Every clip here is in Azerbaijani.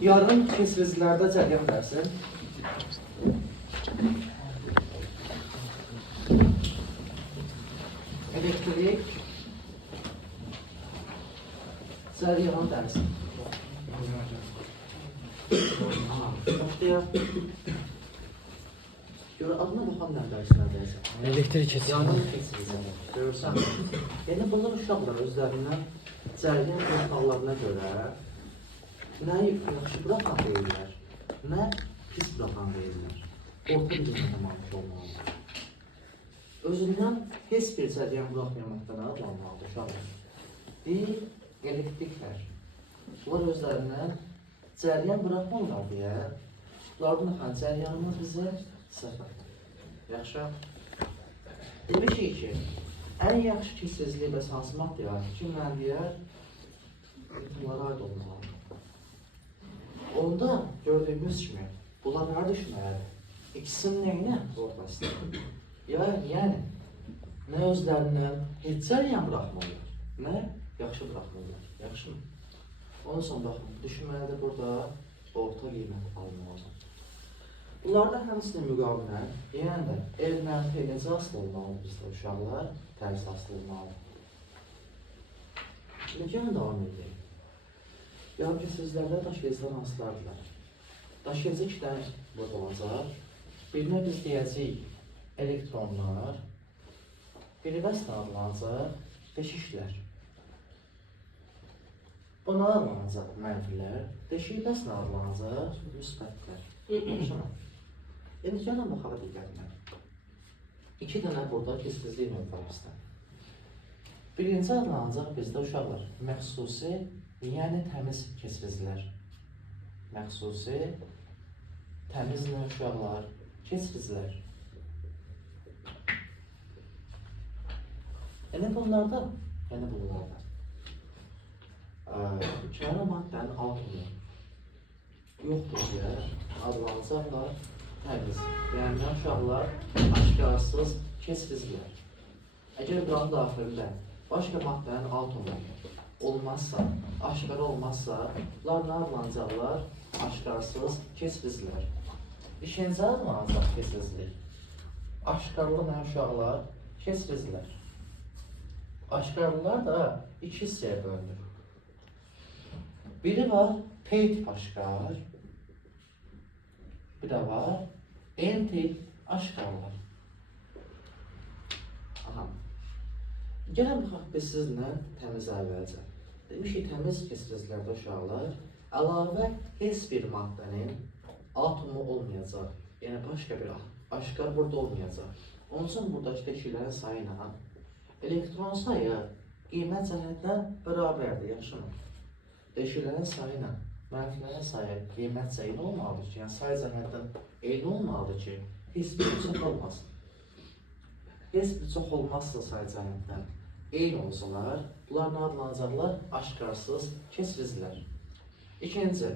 Yarın keçirilerde cəryan dərsi. Elektrik cəryan dərsi. Başlayaq. Görə adına baxan nə dərslərdəysə. Elektrik Yarın keçiriləcək. Görürsən. Yəni bunlar uşaqlar özlərindən cəryan qurtaqlarına görə nə yaxşı bıraxan deyirlər, nə pis bıraxan deyirlər. Orta bir zamanlıq olmalıdır. Özündən heç bir cəryan bıraxmayanlıqdan adlanmalıdır uşaqlar. Bir, elektriklər. Bunlar özlərindən cəryan bıraxmırlar deyə, bunlardan axan cəryanımız bizə sıfır. Yaxşı. Demişik ki, ən yaxşı keçiriləcək bəs hansı maddələr ki, mən deyər, bunlara aid olmalıdır. Onda gördüyümüz kimi, bunlar nə düşünməlidir? İkisinin neyinə ortasıdır? Yəni, nə özlərindən heç cəryan bıraxmırlar, nə yaxşı bıraxmırlar. Yaxşı mı? Onun son baxın, düşünməlidir burada orta qiymət alınmalıdır. Bunlarda həmsinin müqavilə, yəni də ellə necə asılı olmalıdır bizdə uşaqlar, tərs asılı olmalıdır. Gəlin davam edək. Yarın keçiriləcəklərdə daşıyıcılar hansılardılar? Daşıyıcı iki dənə burada olacaq. Birinə biz deyəcəyik elektronlar, biri bəslə adlanacaq deşiklər. Buna adlanacaq mənfilər, deşik bəslə adlanacaq müsbətlər. Yəni gəlin baxağa diqqətlə. İki dənə burada keçiriləcək növbə bizdə. Birinci adlanacaq bizdə uşaqlar məxsusi, yəni təmiz keçiriləcəklər. Məxsusi, təmiz uşaqlar, keçiriləcəklər. Yəni bunlarda, kənarlı maddənin atomu yoxdur deyə adlanacaqlar təmiz. Yəni uşaqlar aşkarsız keçiriləcəklər. Əgər buranın daxilində başqa maddənin atomu olmazsa, aşkar olmazsa, bunlar nə adlanacaqlar? Aşkarsız keçiriləcəklər. İkinci adlanacaq keçiriləcək. Aşkarlı nə uşaqlar? Keçiriləcəklər. Aşkarlılar da iki hissəyə bölünür. Biri var P tip aşkar, bir də var N tip aşkarlar. Gəlin baxaq biz sizinlə təmiz əvvəlcə. Demişik, təmiz keçiriləcəklərdə uşaqlar əlavə heç bir maddənin atomu olmayacaq. Yəni başqa bir aşkar burada olmayacaq. Onun üçün buradakı deşiklərin sayı ilə elektron sayı qiymət cəhətdən bərabərdir, yaxşı mı? Deşiklərin sayı ilə mənfilərin sayı qiymət eyni olmalıdır ki, yəni sayı cəhətdən eyni olmalıdır ki, heç bir çox olmasın. Heç bir çox olmazsa sayı cəhətdən eyni olsalar, bunlar nə adlanacaqlar? Aşkarsız keçiriləcəklər. İkinci,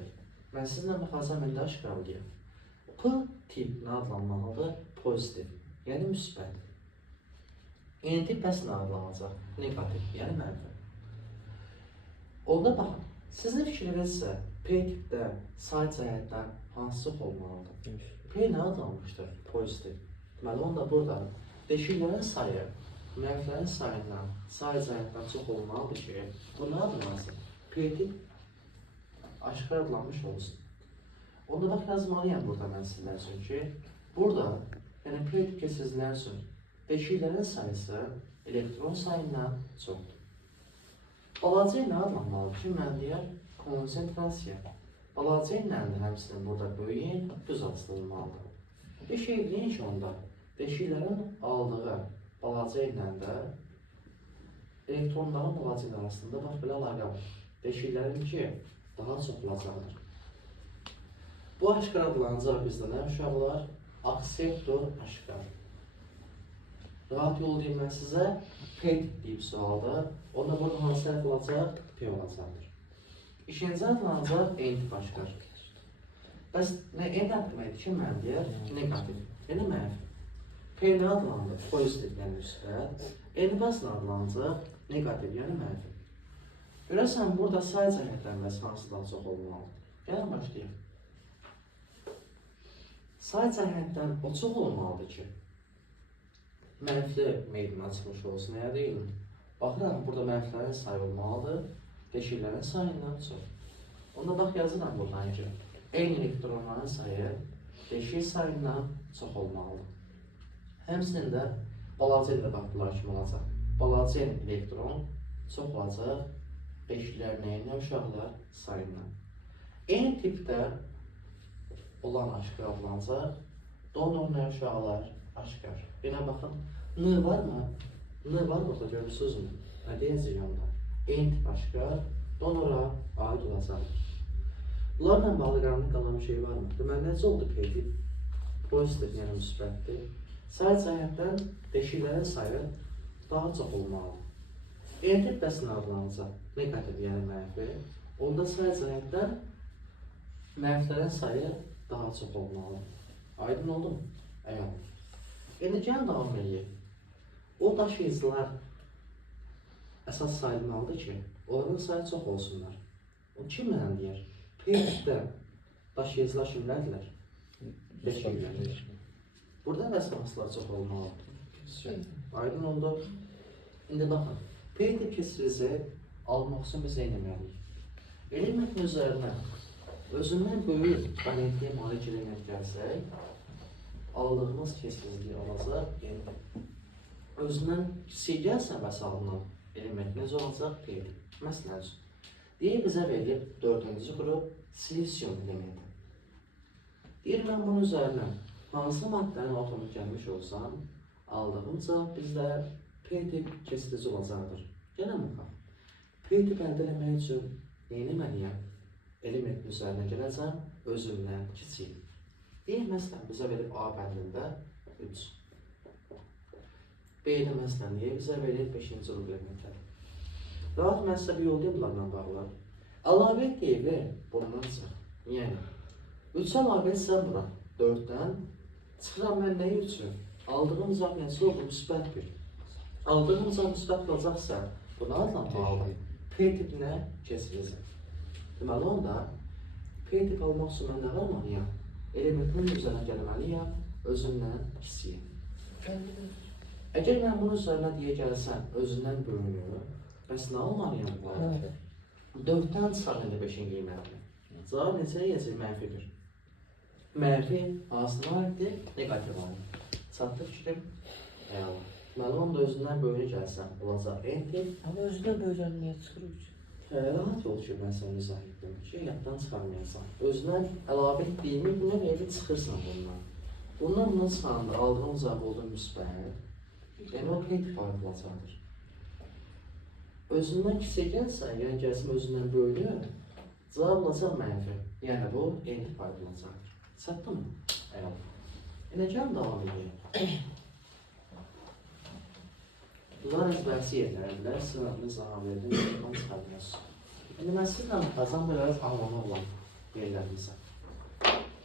mən sizinlə müxazəm indi aşkarlayayım. P tip nə adlanmalıdır? Pozitiv, yəni müsbət. N tip bəs nə adlanacaq? Negativ, yəni mənfi. Onda baxın, sizin fikrinizsə P tipdə sayı cəhətdən hansı çox olmalıdır? P nə adlanmışdır? Pozitiv. Deməli, onda burada deşiklərin sayı mənfilərin sayından sayı cəhətdən çox olmalıdır ki, bu nə adlanacaq? P tip aşkar adlanmış olsun. Onda bax, yazmalıyam burada mən sizlər üçün ki, burada, yəni P tip keçiriləcəklər üçün deşiklərin sayısı elektron sayından çoxdur. Balaca ilə adlanmalıdır ki, mən deyər konsentrasiya. Balaca ilə də həmsinin burada böyüyün, düz asılmalıdır. Bir şey deyin ki, onda deşiklərin aldığı balaca ilə də elektronların balaca ilə arasında bax, belə əlaqə var. Deşiklərin ki, daha çox olacaqdır. Bu aşkar adlanacaq bizdə nə uşaqlar? Akseptor aşkar. Rahat yolu deyim mən sizə, P deyib sualda, onda bunun hansı hərf olacaq? P olacaqdır. İkinci adlanacaq N tip aşkar. Bəs nə N deməkdir ki, mən deyər negativ, yəni mənfi. P nə adlanır? Pozitiv, yəni müsbət. N bəs nə adlanacaq? Negativ, yəni mənfi. Görəsən burada say cəhətdən bəs hansı daha çox olmalıdır? Gəlin başlayaq. Say cəhətdən o çox olmalıdır ki, mənfi meydana çıxmış olsun, ya deyil mi? Baxıram, burada mənfilərin sayı olmalıdır, deşiklərin sayından çox. Onda bax, yazıram buradan ki, eyni elektronların sayı deşik sayından çox olmalıdır. Həmçinin balaca ilə bax, bunlar kimi olacaq. Balaca elektron çox olacaq deşiklər nəyinlə uşaqlar sayından. Eyni tipdə olan aşkar adlanacaq, donor nə uşaqlar aşkar. Yenə baxın, N var mı? N var mı? Görürsünüz mü? Nə deyəcək onda? Eyni tip aşkar donora aid olacaqdır. Bunlarla bağlı qaranlıq qalan bir şey var mı? Deməli, necə oldu P-tip? Pozitiv, yəni müsbətdir. Say cəhətdən deşiklərin sayı daha çox olmalıdır. Eyni tip bəs nə adlanacaq? Negativ, yəni mənfi. Onda say cəhətdən mənfilərin sayı daha çox olmalıdır. Aydın oldu mu? Evet. İndi gəlin davam edək. O daşıyıcılar əsas sayılmalıdır ki, onların sayı çox olsunlar. O kim mənə deyər? P-tipdə daşıyıcılar kimlərdirlər? Deşiklər. Burada vəsaslar çox olmalıdır. Aydın oldu. İndi baxın, P-tip kesirici almaq üçün biz eyləməliyik. Elementin üzərinə özündən böyük valentliyə malik element gəlsək, aldığımız kesizliyi alacaq, yəni özündən kiçik gəlsə məsalınan element necə olacaq? P-tip. Məsələn üçün, deyir bizə verir 4-cü qrup silisium elementi. Deyir, mən bunun üzərinə hansı maddənin atomu gəlmiş olsam, aldığım cavab bizdə P-tip kesici olacaqdır. Gələn baxaq. P-tip əldə eləmək üçün neyləməliyəm? Elementin üzərinə gələcəm, özümdən kiçik. Deyir, məsələn, bizə verib A bəndində 3. B-də məsələn, bizə verib 5-ci qrup elementləri. Rahat mən sizə bir yol deyim bunlarla bağlı. Əlavə deyil, bundan çıx. Yəni, 3 əlavə etsən bura, 4-dən çıxıram mən nəyi üçün? Aldığım cavab nəsə oldu, müsbət 1. Aldığım cavab müsbət qalacaqsa, buna adlan bağlı. P-tip nə? Kesirici. Deməli onda, P-tip almaq üçün mən nə qalmalıyam? Elementin üzərinə gəlməliyəm, özündən kiçiyim. Əgər mən bunun üzərinə deyə gəlsəm, özündən böyünür, bəs nə almalıyam bu arada? 4-dən çıxar indi 5-in qiymətini. Cavab necə yiyəcək? Mənfidir. Mənfi hansına aiddir? Negativ aiddir. Çatdı fikrim? Əla. Deməli onda özündən böyünə gəlsəm, olacaq n-tip. Ama özündən böyüdən niyə çıxır üçün? Rahat ol ki, mən sənə izah etdim ki, yaddan çıxarmayasan. Özündən əlavə etdiyimi buna verib çıxırsan bundan. Bundan çıxanda aldığım cavab oldu müsbət. Yəni o P-tip aid olacaqdır. Özündən kiçik gəlsən, yəni gəlsin özündən böyünür, cavab olacaq mənfi. Yəni bu n-tip aid olacaqdır. Çatdı mı? Əla. Yəni gəlin davam edeyim. Bunlar əzbərsi yerlərindilər, sınavını zaha verdim, ondan çıxarmıyorsun. İndi mən sizlə qazan biraz anlamı olan yerlərimizə.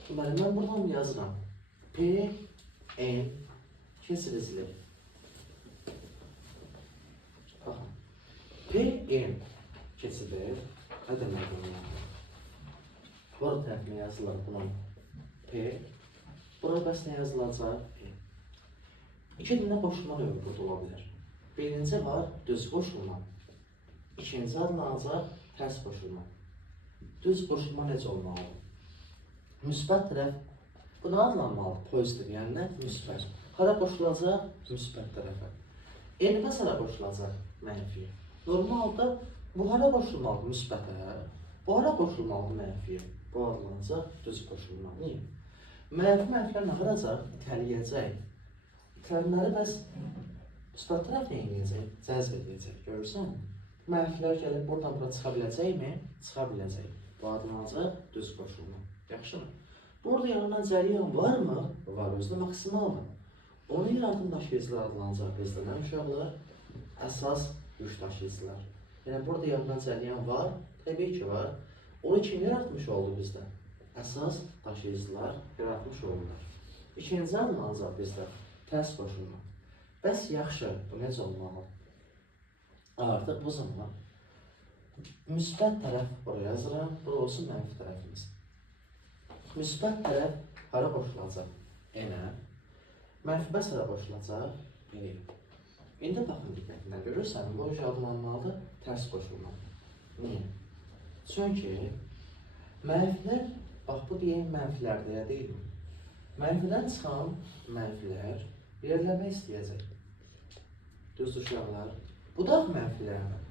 Deməli, mən buradan yazıram. P, N, kesiricili. Baxın. P, N kesilir. Nə demək bunlar? Burada tərəfinə yazılır bunun P. Burada bəs nə yazılacaq? P. İki dinlə qoşulma növü burada ola bilər. Birinci var düz qoşulma. İkinci adlanacaq tərs qoşulma. Düz qoşulma necə olmalıdır? Müsbət tərəf buna adlanmalıdır. Pozitiv, yəni nə? Müsbət. Hara qoşulacaq? Müsbət tərəfə. N-bəs hara qoşulacaq? Mənfiyə. Normalda bu hara qoşulmalıdır? Müsbətə. Bu hara qoşulmalıdır? Mənfiyə. Bu adlanacaq düz qoşulma. Niyə? Mənfilər nə qaracaq? İtəliyəcək. İtələnləri bəs müsbət tərəf nə edəcək? Cəzb edəcək, görürsən? Mənfilər gəlib buradan bura çıxa biləcəkmi? Çıxa biləcək. Bu adlanacaq düz qoşulma. Yaxşı mı? Burada yanından cəryan var mı? Var, özdə maksimaldır. Onun ilə artıq daşıyıcılar adlanacaq bizdə. Nə uşaqlar? Əsas yük daşıyıcılar. Yəni burada yanından cəryan var? Təbii ki var. Onu kim yaratmış oldu bizdə? Əsas daşıyıcılar yaratmış oldular. İkinci adlanacaq bizdə tərs qoşulma. Bəs yaxşı, bu necə olmalı? Artıq bu zaman müsbət tərəf buraya yazıram, bu da olsun mənfi tərəfimiz. Müsbət tərəf hara qoşulacaq? N-ə. Mənfi bəs hara qoşulacaq? N-ə. İndi baxın diqqətinə görürsən, bu iş adlanmalıdır, tərs qoşulmalıdır. Niyə? Çünki mənfilər, bax bu deyən mənfilər deyə deyilmi? Mənfidən çıxan mənfilər yerləmək istəyəcək. Düzdür uşaqlar. Bu da mənfilərdir.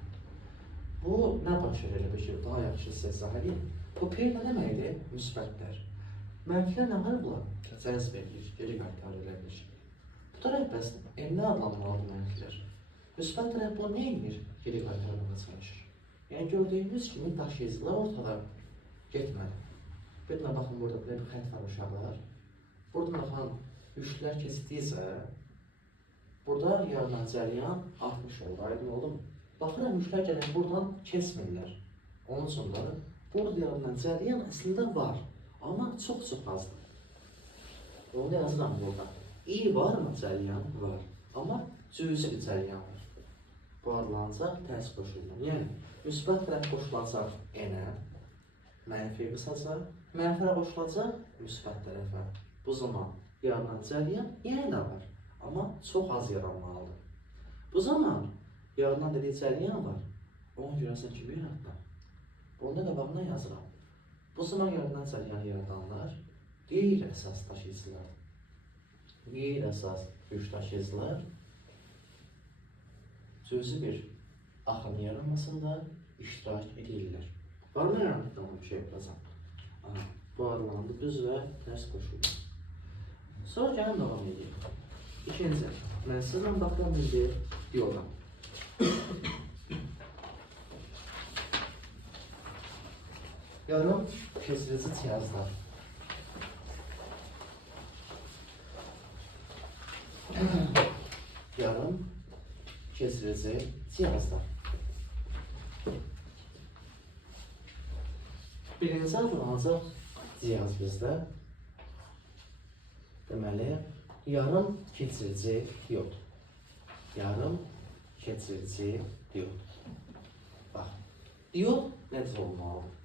Bu nə baş verir bir şey? Daha yaxşı sizə izah edeyim. Bu P nə deməkdir? Müsbətlər. Mənfilər nə var? Cəzb edir, geri qaytarır edir. Bu tərəf bəs nə adlanmalıdır mənfilər? Müsbət tərəf bu nə edir? Geri qaytarmağa çalışır. Yəni gördüyünüz kimi daşıyıcılar ortada getmədi. Bir də baxın burada bir xət var uşaqlar. Burada baxın üçlər keçdiysə, burada yarılan cəryan 60 olur, aydın oldu mu? Baxıram, üçlər gələn buradan kesmirlər. Onun üçün də burada yarılan cəryan əslində var, amma çox-çox azdır. Onu yazıram burada. İyi var mı cəryan? Var. Amma cüzi bir cəryan var. Bu adlanacaq tərs qoşulma. Yəni, müsbət tərəf qoşulacaq N-ə, mənfi qısaca, mənfərə qoşulacaq müsbət tərəfə. Bu zaman yarılan cəryan yenə də var, amma çox az yaranmalıdır. Bu zaman yarılan dediyi cəryan var, onu görəsən kimi yaratdan. Onda qabağına yazıram. Bu zaman yarılan cəryanı yaradanlar qeyri-əsas daşıyıcılar. Qeyri-əsas güc daşıyıcılar cüzi bir axım yaranmasında iştirak edirlər. Var mı yarandıqdan bir şey yapacağım? Bu adlandı düz və tərs qoşulur. Sonra gəlin davam edir. İkinci, mən sizlə baxıram bir yola. Yarım kesirici cihazlar. Yarım kesirici cihazlar. Birinci adlanacaq cihaz bizdə. Deməli, yarım keçirici diod. Yarım keçirici diod. Bax, diod nədir olmalıdır?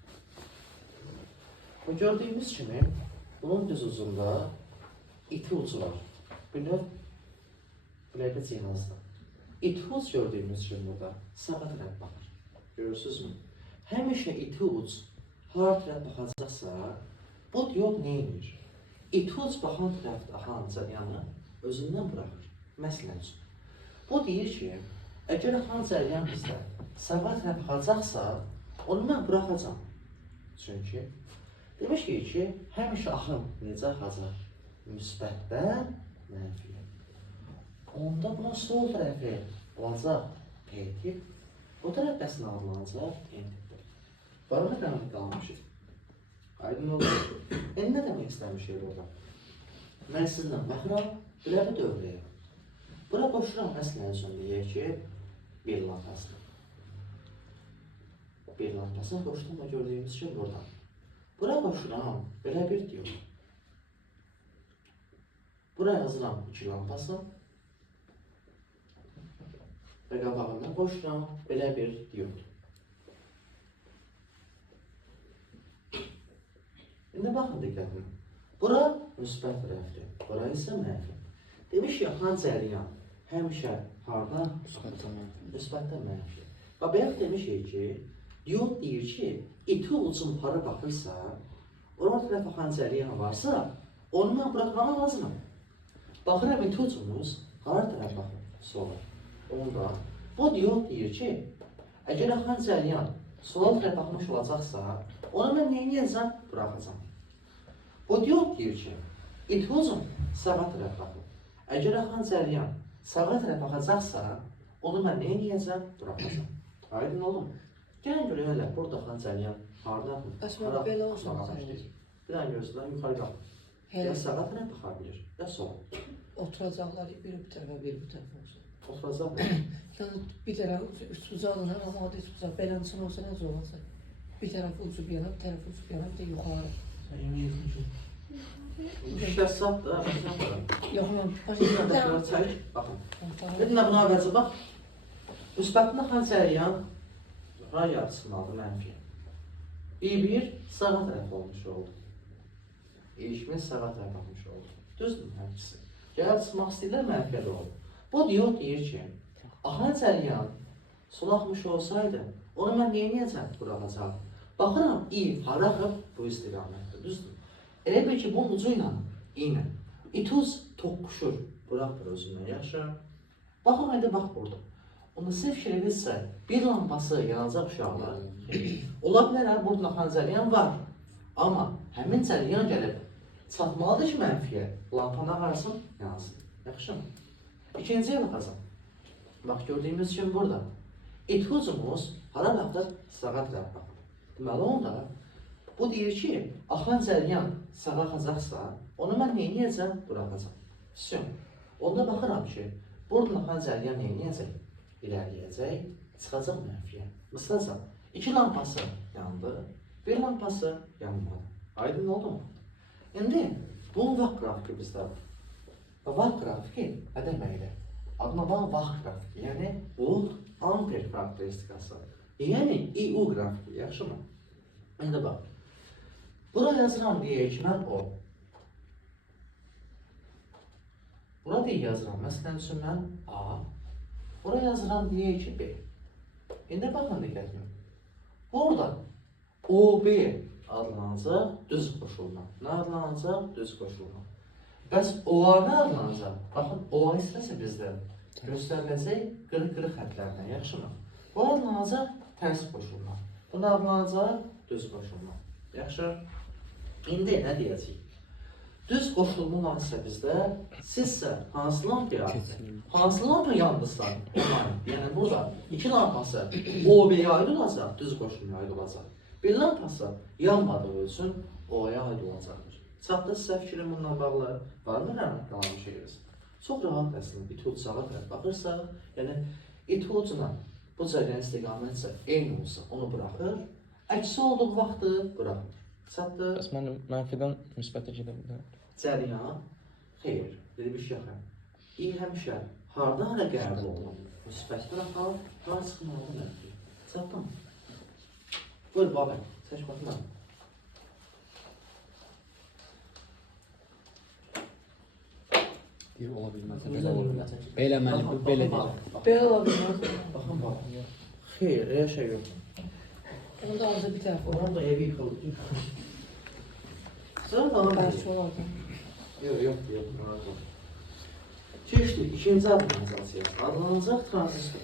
Bu gördüyümüz kimi, bunun düz uzunda iti ucu var. Bir növ bir cihazda. İti uc gördüyümüz kimi burada sağa tərəf baxır. Görürsünüzmü? Həmişə iti uc hara tərəf baxacaqsa, bu diod nə edir? İti uc baxan tərəfdə axan cəryanı özündən buraxır. Məsələn üçün. Bu deyir ki, əgər axan cəryan bizdə sağa tərəf baxacaqsa, onu mən buraxacam. Çünki demiş ki, həmişə axın necə axacaq? Müsbətdən mənfiyə. Onda bunun sol tərəfi olacaq P-tip, o tərəf bəsin adlanacaq N-tipdir. Var mı demək qalmışıq? Aydın olur. Nə demək istəmişik burada? Mən sizlə baxıram, biləvi dövrəyə. Bura qoşuram, məsələn üçün deyək ki, bir lampasını. Bir lampasını qoşdum da gördüyümüz kimi buradan. Bura qoşuram, belə bir diyor. Buraya yazıram 2 lampası. Və qabağından qoşuram, belə bir diod. İndi baxın diqqətinə. Bura müsbət tərəfdir, bura isə mənfi. Demiş ki, axan cəryan həmişə harada? Müsbətdən mənfi. Və bayaq demişik ki, diod deyir ki, iti ucum hara baxırsa, orada tərəf axan cəryan varsa, onu mən buraxmağa lazımam. Baxıram, iti ucumuz hara tərəf baxır? Sola. Onda bu diod deyir ki, əgər axan cəryan sola tərəf baxmış olacaqsa, onu mən neyəcəm? Buraxacam. Bu diod deyir ki, iti ucum sağa tərəf baxır. Əgər axan cəryan sağa tərəf baxacaqsa, onu mən neyəcəm? Buraxacam. Aydın olun. Gəlin görək hələ, burada axan cəryan haradadır? Əsmədə belə olsun. Bir dənə görürsünlər, yuxarı qalır. Ya sağa tərəf baxa bilir, ya sola. Oturacaqlar biri bu tərəfə, biri bu tərəfə olsun. Oturacaq mı? Yəni bir tərəf üst bucaqdır, amma adı üst bucaq. Beləncə olsa necə olacaq? Bir tərəfi ucu bir yana, bir tərəfi ucu bir yana, bir də yuxarı. Sən yemək yıxın. İşlər sat da, mən yaparım. Yox, mən Bir dəfə çək, baxın. Dedin də buna əvvəlcə bax. Müsbətin axan cəryan Bura gəlib çıxmalıdır mənfiyə. I1 sağa tərəf olmuş oldu. İlişmə sağa tərəf olmuş oldu. Düzdür hər ikisi. Gəlib çıxmaq istəyirlər mənfiyə doğru. Bu diod deyir ki, axan cəryan sola axmış olsaydı, onu mən neyəcəm? Buraxacaq. Baxıram, I hara axıb bu istiqamətdə. Düzdür. Elə bil ki, bunun ucu ilə, ilə. İtuz toqquşur. Buraxdır özündən, yaxşı. Baxın, indi bax burada. Onu səhv fikirlədirsə, bir lampası yanacaq uşaqlar. Ola bilər, burada axan cəryan var. Amma həmin cəryan gəlib çatmalıdır ki, mənfiyə. Lampanı ağarsın, yansın. Yaxşı mı? İkinciyə baxacaq. Bax, gördüyümüz kimi burada. İthucumuz hara baxır? Sağa tərəf baxır. Deməli, onda bu deyir ki, axan cəryan sağa axacaqsa, onu mən neyniyəcəm? Buraxacaq. Füsun. Onda baxıram ki, buradan axan cəryan neyniyəcək? İlərləyəcək, çıxacaq mənfiyə. Misal, 2 lampası yandı, 1 lampası yanmadı. Aydın oldu mu? İndi bu vaxt qrafiki bizdə var. Vaxt qrafiki nə deməkdir? Adına vaxt qrafiki, yəni bu amper xarakteristikası. Yəni IU qrafiki, yaxşı mı? İndi bax, bura yazıram deyək ki, mən o. Bura deyək yazıram, məsələn üçün mən A. Bura yazıram deyək ki, B. İndi baxın diqqətlə. Buradan OB adlanacaq düz qoşulma. Nə adlanacaq? Düz qoşulma. Bəs OA nə adlanacaq? Baxın, OA istəsə bizdə göstəriləcək qırıq-qırıq xətlərlə, yaxşı mı? Bu adlanacaq tərs qoşulma. Bu nə adlanacaq? Düz qoşulma. Yaxşı. İndi nə deyəcəyik? Düz qoşulma olan isə bizdə, sizsə hansı lampaya aiddir? Hansı lampa yandısa, yəni burada 2 lampası OB-yə aid olacaq, düz qoşulmaya aid olacaq. Bir lampası yanmadığı üçün OA-ya aid olacaqdır. Çatda sizə fikrim bununla bağlı varmı rəhmət qalan şeyiniz? Çox rahat əslində, iti ucağa tərəf baxırsaq, yəni iti ucuna bu cəryan istiqamətsə eyni olsa onu buraxır, əksi olduğu vaxtı buraxır. Çatdı. Bəs mən mənfidən müsbətə gedə bilərəm. Cəryan, xeyr, dedi bir şey yox. İ həmişə hardan hara qəbul olunur? Müsbət buraxar, hara çıxmalı mənfi. Çatdı mı? Buyur, babə, səç baxma. Bir ola bilməz. Belə mənim, bu belə deyil. Belə ola bilməz. Baxın, babə. Xeyr, elə şey yox. Onun da ancaq bir tərəf var. Oran da evi yıxıldı. Sonra da Bəlkə olardı. Yox. Keçdik, ikinci adlanacaq. Adlanacaq transistor.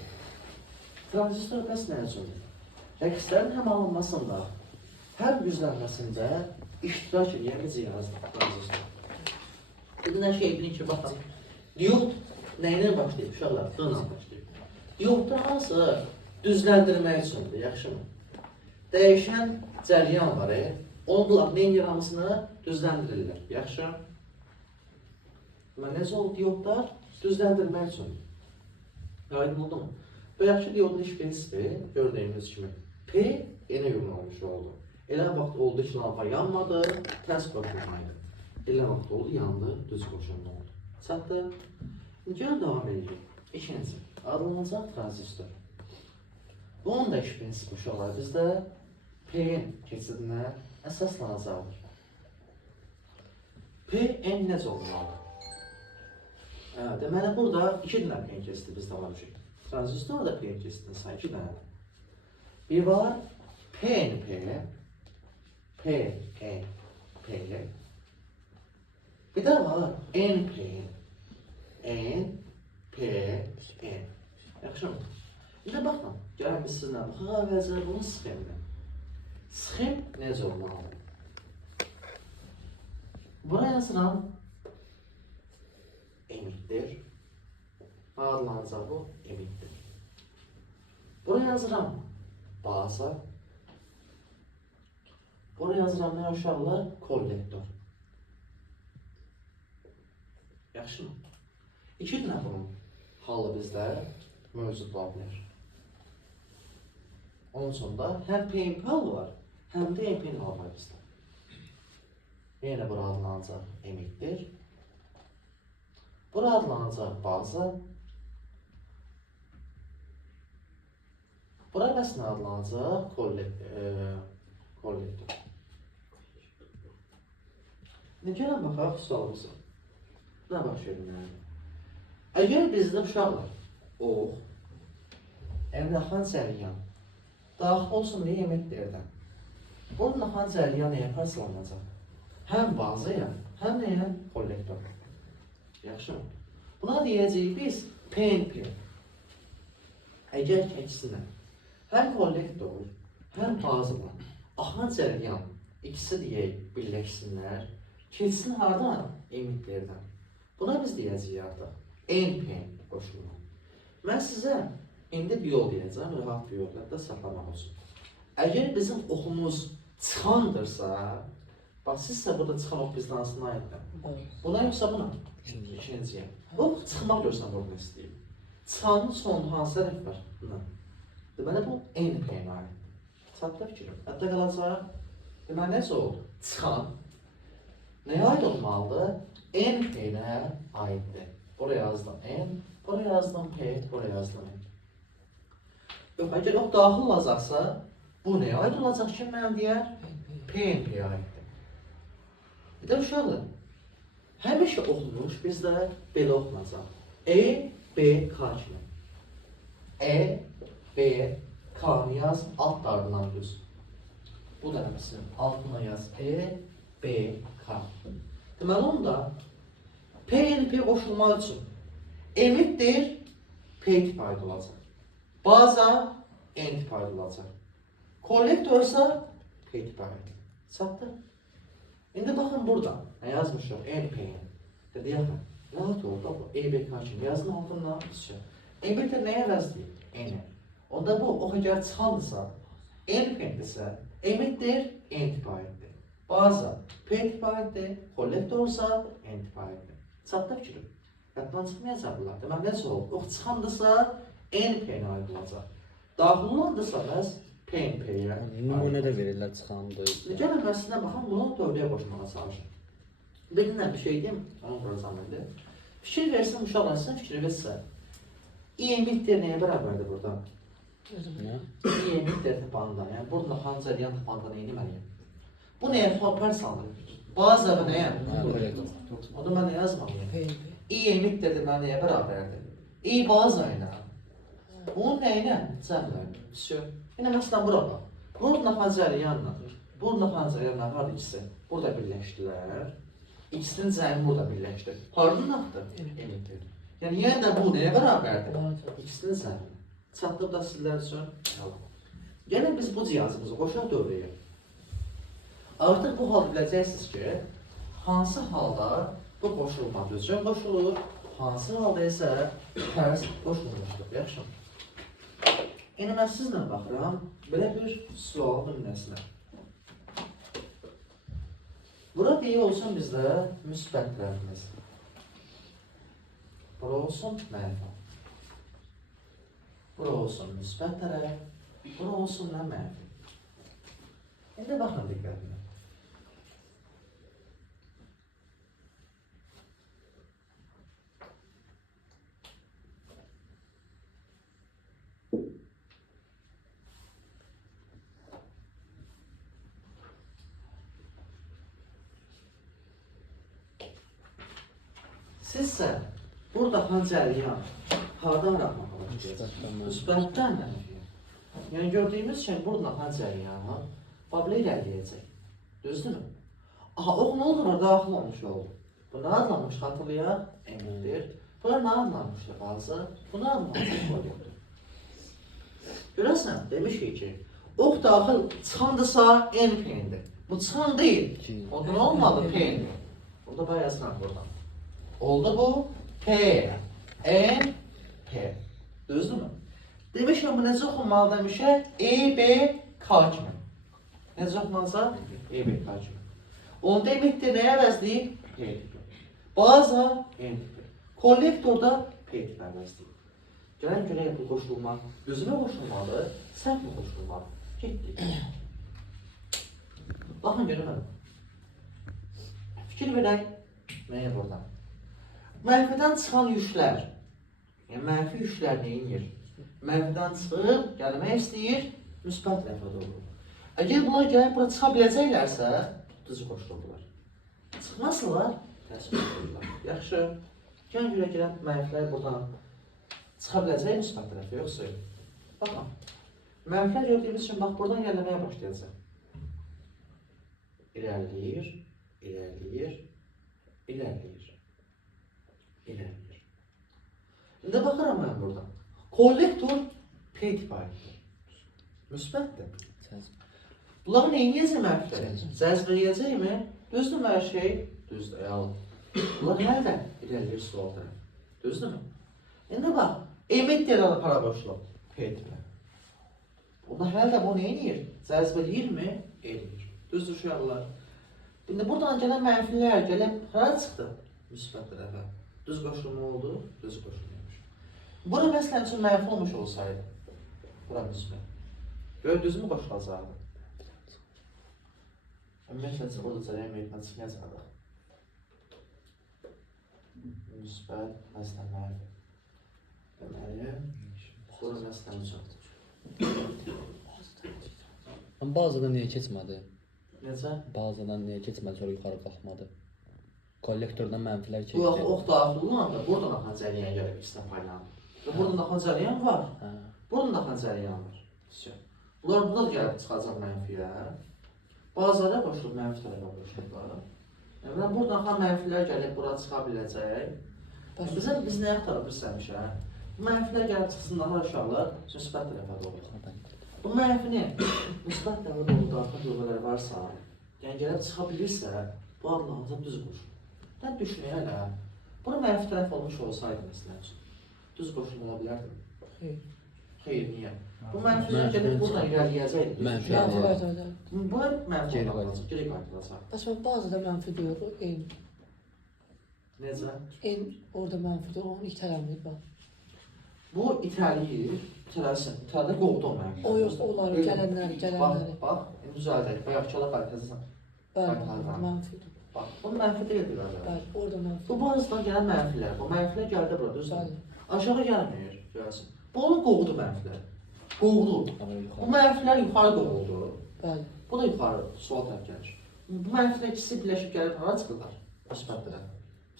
Transistor bəs nə üçündür? Rəqslərin həm alınmasında, həm güclənməsində iştirak edən bir cihazdır transistor. Bir nə şey bilin ki, baxın. Diod nə ilə başlayıb? Uşaqlar, dığla başlayıb. Diodda hansı düzləndirmək üçündür, yaxşı mı? Dəyişən cəryan var, onun neyin hamısını düzləndirirlər, yaxşı? Necə oldu diyodlar? Düzləndirmək üçün. Aydın oldu mu? Bayaqki diyodun iş prinsipi, gördüyümüz kimi, P yenə yumru olmuş oldu. Elə vaxt oldu ki, lampa yanmadı, tərs qoşulmaydı. Elə vaxt oldu, yandı, düz qoşulma oldu. Çatdı. Gəlin davam edirik. İkinci, adlanacaq transistor. Bunun da iş prinsipi uşaqlar bizdə P-in keçidinə əsaslanacaqdır. P-N necə olmalı? Deməli, burada 2 dənə P-in keçidi bizdə var. Transistor da P-in keçidinin sayı 2 dənədir. Bir var P-N-P, P-N-P. Bir də var N-P, N-P-N. Yaxşı mı? İndi baxın, gəlin biz sizinlə baxaq əvvəlcə bunun sxemini. Sxem necə olmalıdır? Bura yazıram emittir. Adlanacaq bu emittir. Bura yazıram baza. Bura yazıram nə uşaqlar? Kollektor. Yaxşı mı? 2 dənə bunun halı bizdə mövcud ola bilər. Onun sonunda həm P-impal var, həm də N-pal var bizdə. Yenə bura adlanacaq emittir. Bura adlanacaq baza. Bura bəs nə adlanacaq? Kollektor. Gəlin baxaq sualımıza. Nə baş verir? Əgər bizdə uşaqlar, əmrəxan cəryan daxil olsun deyə yeməklərdən. Bu naxan cəryan nəyə parçalanacaq? Həm bazaya, həm nəyə? Kollektor. Yaxşı mı? Buna deyəcəyik biz PNP. Əgər ki, əksinə, həm kollektor, həm bazıla, axan cəryan ikisi deyək birləşsinlər, keçsin hardan? Emitlərdən. Buna biz deyəcəyik artıq. NPN qoşulma. Mən sizə indi bir yol deyəcəm, rahat bir yol, hətta saxlamaq olsun. Əgər bizim oxumuz çıxandırsa, bax sizsə burada çıxan ox bizdən hansına aiddir? Buna yoxsa buna? İkinciyə. O çıxmaq görsən burada istəyir. Çıxanın sonunda hansı hərf var? Buna. Deməli bu NPN aiddir. Çatda fikrim. Hətta qalacaq. Deməli necə oldu? Çıxan nəyə aid olmalıdır? NPN-ə aiddir. Buraya yazdım N, buraya yazdım P, buraya yazdım N. Yox, əgər yox daxil olacaqsa, bu nəyə aid olacaq ki, mən deyər? PNP-yə aiddir. Bir də uşaqlar, həmişə oxunmuş bizdə belə oxunacaq. E, B, K kimi. E, B, K-nı yaz, alt darından düz. Bu da nəməsin? Altına yaz E, B, K. Deməli onda PNP qoşulmaq üçün emitdir, P tip aid olacaq. Baza N tip aid olacaq. Kollektorsa P tip aid. Çatdı. İndi baxın burada nə yazmışıq? NPN. Dedi yaxın. Rahat oldu bu. EBK kimi. Yazın altından düşür. Emitdir nəyə əvəzdir? N. Onda bu o qədər çıxandısa, NPN-dirsə, emitdir, N tip aiddir. Baza P tip aiddir, kollektorsa N tip aiddir. Çatda fikrim. Yaddan çıxmayacaqlar. Deməli, necə olub? Yox, çıxandısa NPN-ə aid olacaq. Daxil olandırsa bəs PNP-yə aid. Nümunə də verirlər çıxandı. Gəlin, mən sizə baxın, bunu dövrəyə qoşmağa çalışın. Bilmən bir şey deyim, onu quracam indi. Fikir versin, uşaqlar, sizin fikri versə. İEMİT-dir nəyə bərabərdir burada? Nə? İEMİT-dir tapandan, yəni burada xancəryan tapandan eyni məniyəm. Bu nəyə parçalanır? Baza və nəyə? O da mən nə yazmalıyım? İ emit dedi mən nəyə bərabərdir? İ baza ilə. Bunun nəyinə? Cəmlərdir. Всё. Yine məsələn bura bax. Burada xancəryanla, burada xancəryanla var ikisi. Burada birləşdilər. İkisinin cəmi burada birləşdi. Hardan axdı? Emitdir. Yəni yenə də bu nəyə bərabərdir? İkisinin cəmi. Çatdıb da sizlər üçün. Gəlin biz bu cihazımızı qoşaq dövrəyə. Artıq bu halda biləcəksiniz ki, hansı halda bu qoşulma düzgün qoşulur, hansı halda isə tərs qoşulmuşdur. Yaxşı. İndi mən sizlə baxıram, belə bir sual nümunəsinə. Bura deyə olsun bizdə müsbət tərəfimiz. Bura olsun mənfi. Bura olsun müsbət tərəf, bura olsun nə mənfi. İndi baxın diqqətlə. Sizsə burada xancəryan hardan raqmaq olacaq? Müsbətdən mənfiyə. Yəni gördüyümüz şey burada xancəryanı bablə irəliləyəcək. Düzdürmü? Aha, ox nə olur? Daxil olmuş oldu. Bu nə adlanmış? Xatırlayaq? Emitdir. Bunlar nə adlanmışdır bazı? Bu nə adlanmışdır? Kollektor. Görəsən, demişik ki, ox daxil çıxandısa NPN-dir. Bu çıxan deyil. Onda nə olmalı? PN. Burada bayasına buradan. Oldu bu P, N, P. Düzdürmü? Demişəm bu necə oxunmalı demişək? E, B, K kimi. Necə oxunmalısa? E, B, K kimi. Onda emitdir nəyə əvəzləyib? P tipi. Baza N tipi. Kollektorda P tipi əvəzləyib. Gələn görək bu qoşulma düzmə qoşulmalı, səhv mi qoşulmalı? Getdik. Baxın görün. Fikir verək. Nəyə buradan? Mənfidən çıxan yüklər, yəni mənfi yüklər neyinir? Mənfidən çıxıb gəlmək istəyir, müsbət tərəfə doğru. Əgər bunlar gəlib bura çıxa biləcəklərsə, düzü qoşulurlar. Çıxmasınlar, tərs qoşulurlar. Yaxşı, gəlin görə gələn mənfilər buradan çıxa biləcək müsbət tərəfə, yoxsa yox. Baxın, mənfilər gördüyümüz üçün bax buradan gəlməyə başlayacaq. İlerləyir, ilerləyir, ilerləyir, ilerləyir. İndi baxıram mən buradan. Kollektor P tipi aiddir. Müsbətdir. Bunları neyniyəcək mənfiləri? Cəzb eləyəcəkmi? Düzdür hər şey? Düzdür, yalım. Bunlar hələ də ilerləyir sual tərəf. Düzdürmü? İndi bax, emit deyələ paraboşluq P tipi. Bunlar hələ də bu neyniyir? Cəzb eləyirmi? Eləyir. Düzdür uşaqlar. İndi buradan gələn mənfilər gəlib hara çıxdı? Müsbət tərəfə. Düz qoşulma oldu, düz qoşulmuyormuş. Bura məsələn üçün mənfi olmuş olsaydı, bura müsbət. Gör düzmü qoşulacaqdı? Ümumiyyətlə orada cərəyə meyitmə çıxmayacaqdı. Müsbət, məsələn mənfi. Deməli, bura məsələn üçün. Bazıdan niyə keçmədi? Necə? Bazıdan niyə keçmədi, sonra yuxarı qalxmadı? Kollektordan mənfilər Bu vaxt keçdi. ox daxil olanda buradan axan cərəyən gəlib ikisindən paylanır. Və buradan axan cərəyən var, Hə. buradan axan cərəyən var. Bunlar burada gəlib çıxacaq mənfiyə. Bazıları qoşulub mənfi tərəfə qoşulublar. Yəni buradan axan mənfilər gəlib bura çıxa biləcək. Biz nə axtarıb bilsəmişə? Bu mənfilər gəlib çıxsınlar uşaqlar, müsbət tərəfə doğru. Bu mənfinin müsbət tərəfə doğru darxan qüvvələr varsa, yəni gəlib çıxa bilirsə, bu adlarımıza düz qoşulur. Dən düşünün hələ, bura mənfi tərəf olmuş olsaydı məsələn üçün, düz qoşulma ola bilərdim. Xeyr. Xeyr, niyə? Bu mənfilər gəlib buradan irəliyəcəkdir. Mənfi Mənfi qaytaracaq. Bu mənfi olacaq, geri qaytaracaq. Bəs mən bazıda mənfi diyor, en. Necə? En orada mənfidir, onu itələmir bax. Bu itəliyir, itələsin, itəlidə qovdu o mənfi. O yox, onlar gələnləri. Bax, indi düzəldək, bayaqçala qaytaracaq. Bəli, mənfidir. Bax, bu mənfi deyildir bəli. Bəli, orada mənfi. Bu bazıdan gələn mənfilər, bu mənfilər gəldi bura, düzdür? Bəli. Aşağı gəlmir, görəsin. Bu onu qovdu mənfilər. Qovdu. Bu mənfilər yuxarı qovuldu. Bəli. Bu da yuxarı, sual tərəf gəlir. Bu mənfilər ikisi birləşib gəlib hara çıxırlar? Müsbət tərəf.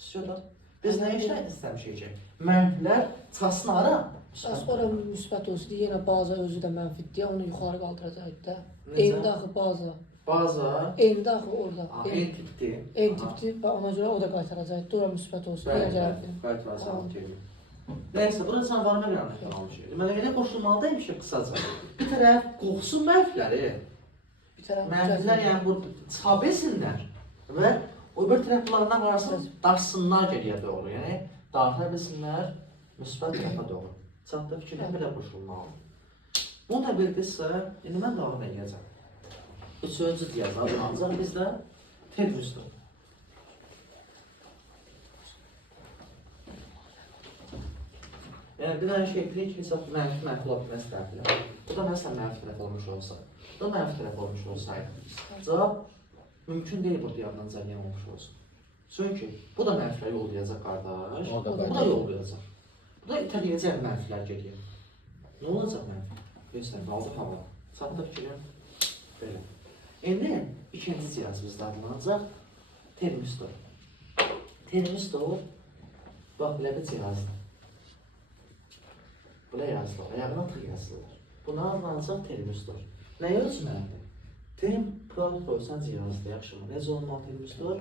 Sizcə biz nə işlə istəmişik ki? Mənfilər çıxasın hara? Bəs ora müsbət olsaydı, yenə baza özü də mənfidir, onu yuxarı qaldıracaqdı da. Necə? Eyndə axı baza. Baza, Eyndə axı orada. en tipdir. En tipdir və ona görə o da qaytaracaqdı. Ora müsbət olsun, yenə gəlirdi. Qaytaracaq kimi. Nəysə, burada canvarına qiyamətdən almışıq. Deməli, elə qoşulmalıdaymışıq qısaca. Bir tərəf qoxusun mənfiləri. Bir tərəf Mənfilər yəni bu çıxa bilsinlər və o bir tərəflərdən varsın, daşsınlar geriyə doğru. Yəni, darta bilsinlər, müsbət tərəfə doğru. Çatdı fikirlə belə qoşulmalı. Bunu da bildinizsə, indi mən davam edəcəm. Üçüncü deyəcəm, ancaq bizdə termüsdür. Yəni, bir dənə şey etdik ki, mənfi ola bilməz tərəflə. Bu da məsələn mənfi tərəf olmuş olsa, bu da mənfi tərəf olmuş olsaydı. Cavab mümkün deyil burada yandan cəryan olmuş olsun. Çünki bu da mənfilə yollayacaq qardaş, bu da yollayacaq. Bu da itələyəcək mənfilər geriyə. Nə olacaq mənfi? Görsən, qaldı hava. Çatdı fikrim belə. İndi ikinci cihaz bizdə adlanacaq termistor. Termistor, bax, belə bir cihazdır. Buna yazılır, ayağına tıq yazılır. Buna adlanacaq termistor. Nəyə ölçməlidir? Temperatur ölçən cihazdır, yaxşı mı? Necə olmalı termistor?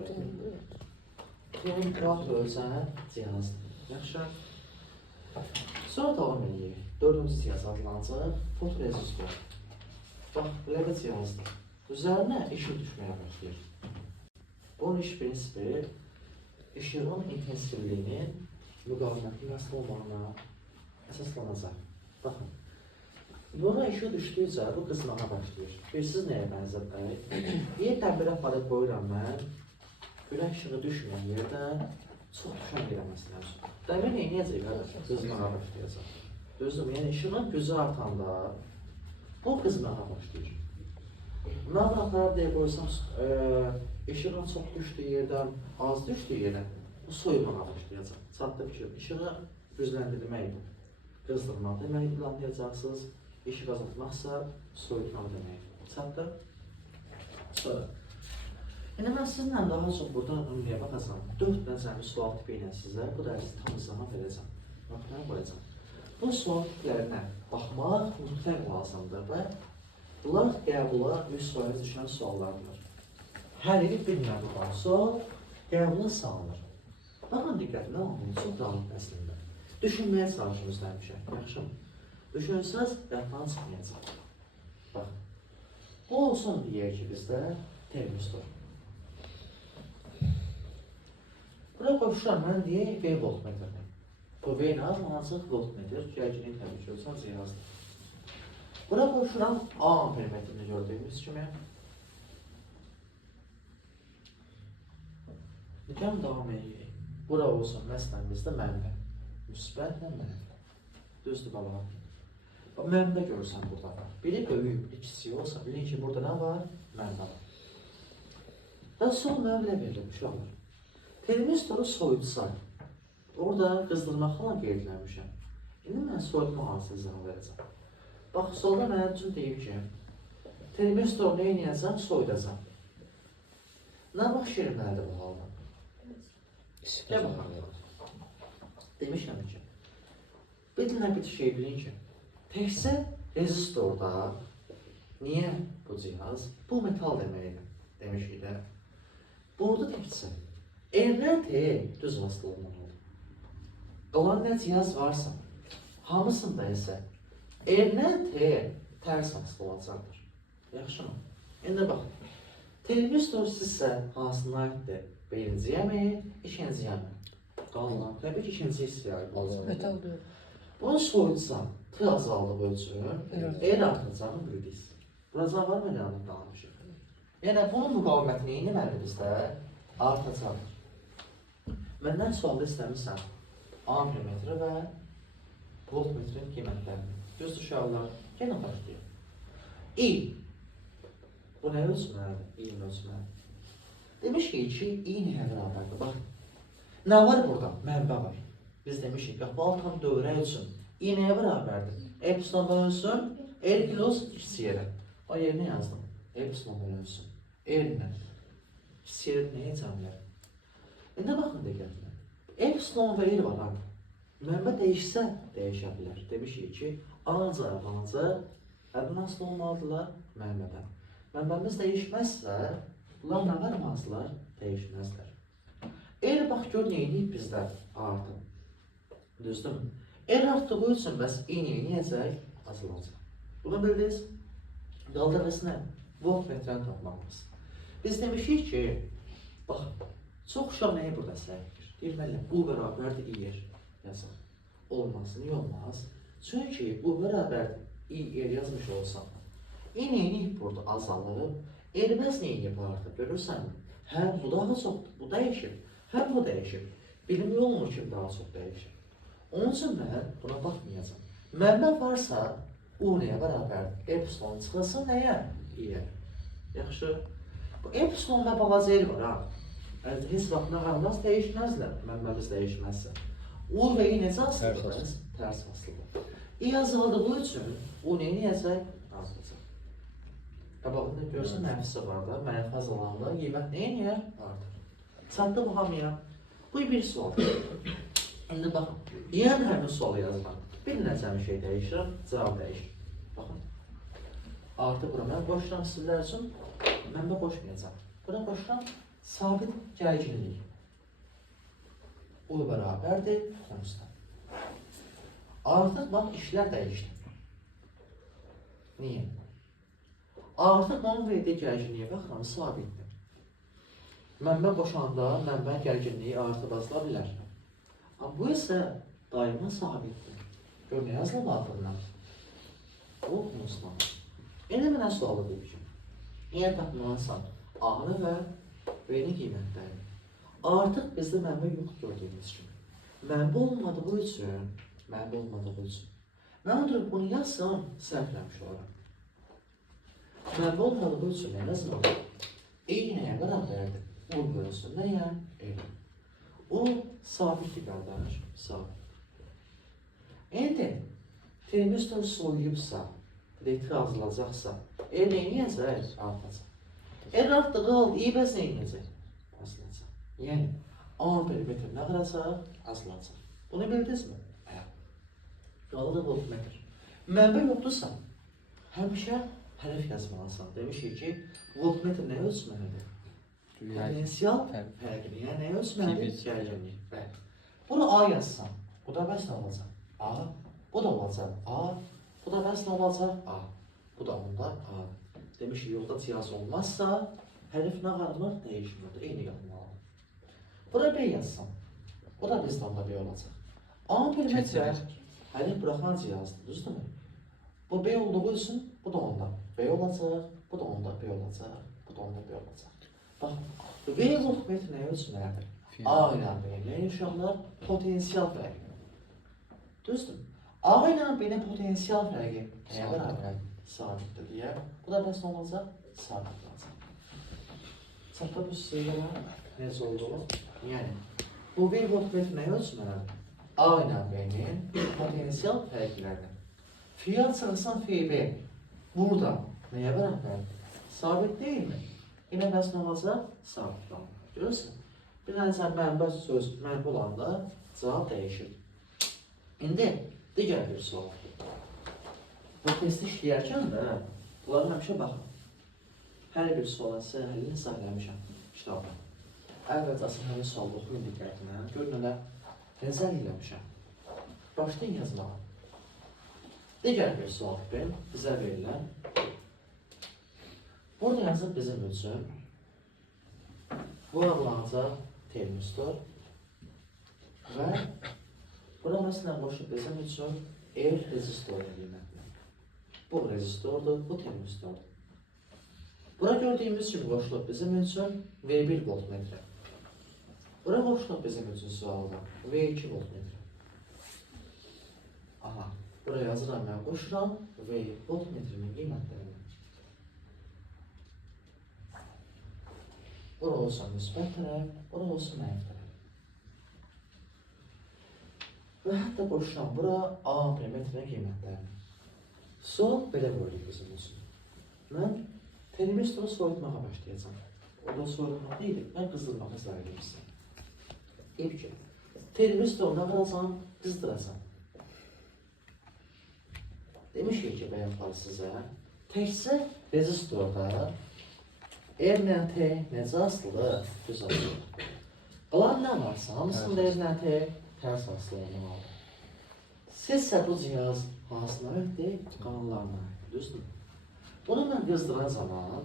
Temperatur ölçən cihazdır, yaxşı. Sonra davam edəyik. Dördüncü cihaz adlanacaq fotorezistor. Bax, belə bir cihazdır. Üzərinə işıq düşməyə başlayır. Bunun iş prinsipi işığın intensivliyinin müqavimətli asılı olmağına əsaslanacaq. Baxın, buna işıq düşdükcə bu qızmağa başlayır. Bilirsiniz nəyə bənzətdir? Bir təmbirə aparıb qoyuram mən, günəş işığı düşməyən yerdən çox düşən yerə məsələn. Dəmir neynəyəcək qardaş? Qızmağa başlayacaq. Düzdür, yəni işığın gücü artanda bu qızmağa başlayır. Mən baxarab deyə qoysam, işığın çox düşdüyü yerdən, az düşdüyü yerdən bu soyumağa başlayacaq. Çatdı fikir, işığı gücləndirməkdir. qızdırmaq demək planlayacaqsınız. İşi qazanmaqsa soyutmaq demək. Çatdı? Sonra. İndi mən sizinlə daha çox buradan ümumiyyətlə baxacağam. 4 dənə sual tipi ilə sizə bu dərsi tam izah verəcəm. Baxmaya qoyacağam. Bu sual tiplərinə baxmaq mütləq lazımdır və bunlar qəbula 100% düşən suallardır. Hər il bir məqam sual qəbula salınır. Baxın diqqətlə olun, çox rahat əslində. Düşünməyə çalışırız həmişə, yaxşı mı? Düşünsəz, yaddan çıxmayacaq. Bax, bu olsun deyək ki, bizdə termistor. Bura qoşuram, mən deyək V voltmetrdir. Bu V nə azmalacaq voltmetr, gərginin təbii ki, olsan cihazdır. Bura qoşuram A ampermetrini gördüyümüz kimi. Nəkəm davam edək. Bura olsun, məsələn, bizdə mənbə. Müsbətlə mənbə. Düzdür, bala. Mənbə görürsən burada var. Biri böyük, biri kiçik olsa, bilin ki, burada nə var? Mənbə var. Və son növlə verilmiş uşaqlar. Termistoru soyutsa, orada qızdırma falan qeydləmişəm. İndi mən soyutma hadisəsini verəcəm. Bax, solda mənə üçün deyib ki, termistoru nə edəcəm? Soyudacam. Nə baş verilməlidir bu halda? Gəl baxaq. Demişəm ki, bir şey bilin ki, təkcə rezistorda, niyə bu cihaz? Bu metal deməkdir, demişik də. Burada təkcə RT düz vasitə olmalıdır. Qalan nə cihaz varsa, hamısında isə RT tərs vasitə olacaqdır. Yaxşı mı? İndi bax, termistor sizsə hansına aiddir? Birinciyə mi, ikinciyə mi? Qalan, təbii ki, ikinci hissəyə aid olacaq. Metal deyil. Bunu soyutsan, T azaldığı üçün R artacağını bildik. Burada var mı yanında qalmışıq? Yəni, bunun müqaviməti neyini məlidir bizdə? Artacaqdır. Məndən sualda istəmirsən ampermetri və voltmetrin qiymətlərini. Düzdür uşaqlar, yenə başlayaq. İ. Bu nə ölçməlidir? İ'nin ölçməlidir. Demişik ki, İ nəyə bərabərdir? Bax, nə var burada? Mənbə var. Biz demişik, qapalı tam dövrə ölçün. İ nəyə bərabərdir? Epsilon bölünsün, R plus kiçik yerə. O yerinə yazdım. Epsilon bölünsün. R-lə. Kiçik yerə nəyə cəmlər? İndi baxın diqqətlə. Epsilon və R var. Mənbə dəyişsə, dəyişə bilər. Demişik ki, ancaq nasıl olmalıdırlar? Mənbədən. Mənbəmiz dəyişməzsə, bunlar nə varmazlar? Dəyişməzlər. R bax gör neyiniyik bizdə? Artı. Düzdürmü? R artdığı üçün bəs I neyiniyəcək? Azalacaq. Bunu bildiniz? Qaldı bəs nə? Voltmetrəni tapmamız. Biz demişik ki, bax, çox uşaq nəyi burada səhvdir? Deyirməliyəm, bu bərabərdir İ-yer. Yazaq. Olmaz, niyə olmaz? Çünki bu bərabərdir İ-yer yazmış olsam, İ neyiniyik burada azalıb, R-bəs neyiniyib artıq, görürsənmi? Həm bu daha çoxdur, bu dəyişir, həm bu dəyişir. Bilim olmur ki, daha çox dəyişir. Onun üçün mən buna baxmayacam. Mənbə varsa, U nəyə bərabərdir? Epsilon çıxılsın nəyə? İ-yə. Yaxşı. Bu epsilon və balaca el var, ha? Heç vaxt nə qalmaz, dəyişməzlər. Mənbəmiz dəyişməzsə. U və I necə asılıdır? Tərs asılıdır. I azaldığı üçün U neyəcək? Azalacaq. Qabağında görsən nəfisi var da, mənfi azalanla qiymət neyiniyər? Artır. Çatdı bu hamıya. Bu bir sual. İndi baxın, yəni həmin sualı yazıram. Bir nəzəmi şey dəyişirəm, cavab dəyişir. Baxın. Artı bura mən qoşuram sizlər üçün, mənbə qoşmayacaq. Bura qoşuram sabit gərginlik. U bərabərdir, konstant. Artıq bax, işlər dəyişdi. Niyə? Artıq onun verdiyi gərginliyə baxıram, sabitdir. Mənbə qoşanda mənbə gərginliyi artıb azala bilər. Amma bu isə daima sabitdir. Gör, nə yazılıb altından? O, konstant. Elə mənə sualı deyib ki, niyə tapmalısan A-nı və B-ni qiymətlərini? Artıq bizdə mənbə yoxdur gördüyümüz kimi. Mənbə olmadığı üçün, mən oturub bunu yazsam, səhvləmiş olaram. Mənbə olmadığı üçün nə yazmalı? E nəyə bərabərdir? U bölünsün nəyə? E. O sabitdir qardaş, sabit. İndi termistor soyuyubsa, etirazılacaqsa, neyəcək? Artacaq. Artdı qaldı, bəs neyəcək? Azalacaq. Yəni, A perimetr nə qıracaq? Azalacaq. Bunu bildinizmi? Qaldı voltmetr. Mənbə yoxdursa, həmişə hərf yazmalısan. Demişik ki, voltmetr nə ölçməlidir? Potensial fərqini, yəni nə ölçməlidir? Gərginliyi. Bəli. Bunu A yazsam, bu da bəs nə olacaq? A. Bu da olacaq A. Bu da bəs nə olacaq? A. Bu da onda A. Demişik, yolda cihaz olmazsa, hərf nə qalmır? Dəyişmir. Eyni qalmalı. Bura B yazsam, o da bizdə onda B olacaq. A perimetrə hərf buraxan cihazdır, düzdürmü? Bu B olduğu üçün, bu da onda B olacaq, bu da onda B olacaq, bu da onda B olacaq. Bax, B voltmetr nəyə ölçməlidir? A ilə B nə uşaqlar? Potensial fərqi. Düzdür? A ilə B-nin potensial fərqi nəyə bərabər? Sabitdir deyə. Bu da bəs nə olacaq? Sabit olacaq. Çatda bu sizlərə necə oldu? Yəni, bu bir voltmetr nəyə ölçməlidir? A ilə B-nin potensial fərqləridir. Fiyat çıxırsan FB. Burada nəyə bərabər? Sabit deyilmi? Yine bəs nə olacaq? Sabit olacaq. Görürsən? Bir dənə sən mənbə söz mənbə olanda cavab dəyişir. İndi digər bir sual. Bu testi işləyərkən də bunları həmişə baxın. Hər bir suala sizə həllini sahələmişəm kitabda. Əvvəlcəsi həmin sualı oxuyun diqqətinə. Görün elə nəzər eləmişəm. Başlayın yazmağa. Digər bir sual bizə verilən. Burada yazıb bizim üçün bu adlanacaq termistor və bura məsələn qoşub bizim üçün rezistor qiymətli. Bu rezistordur, bu termistordur. Bura gördüyümüz kimi qoşulub bizim üçün V1 voltmetre. Bura qoşulub bizim üçün sualda V2 voltmetre. Aha, buraya yazıram mən qoşuram V voltmetrenin qiymətlərini. Bura olsun müsbət tərəf, bura olsun mənfi tərəf. Və hətta qoşuram bura A perimetrin qiymətlərini. Sual belə qoyulur bizim üçün. Mən termistoru soyutmağa başlayacağım. Orada soyutmaq deyil, mən qızdırmağı izah edeyim sizə. İlk ki, termistoruna qalacam, qızdıracam. Demişik ki, bəyənfal sizə, təkcə rezistorda R ilə T necə asılıdır? Düz asılıdır. Qalan nə varsa, hamısında R ilə T tərs asılılmalıdır. Sizsə bu cihaz hansına aiddir? Qanunlarına aiddir, düzdür? Bunu mən qızdıran zaman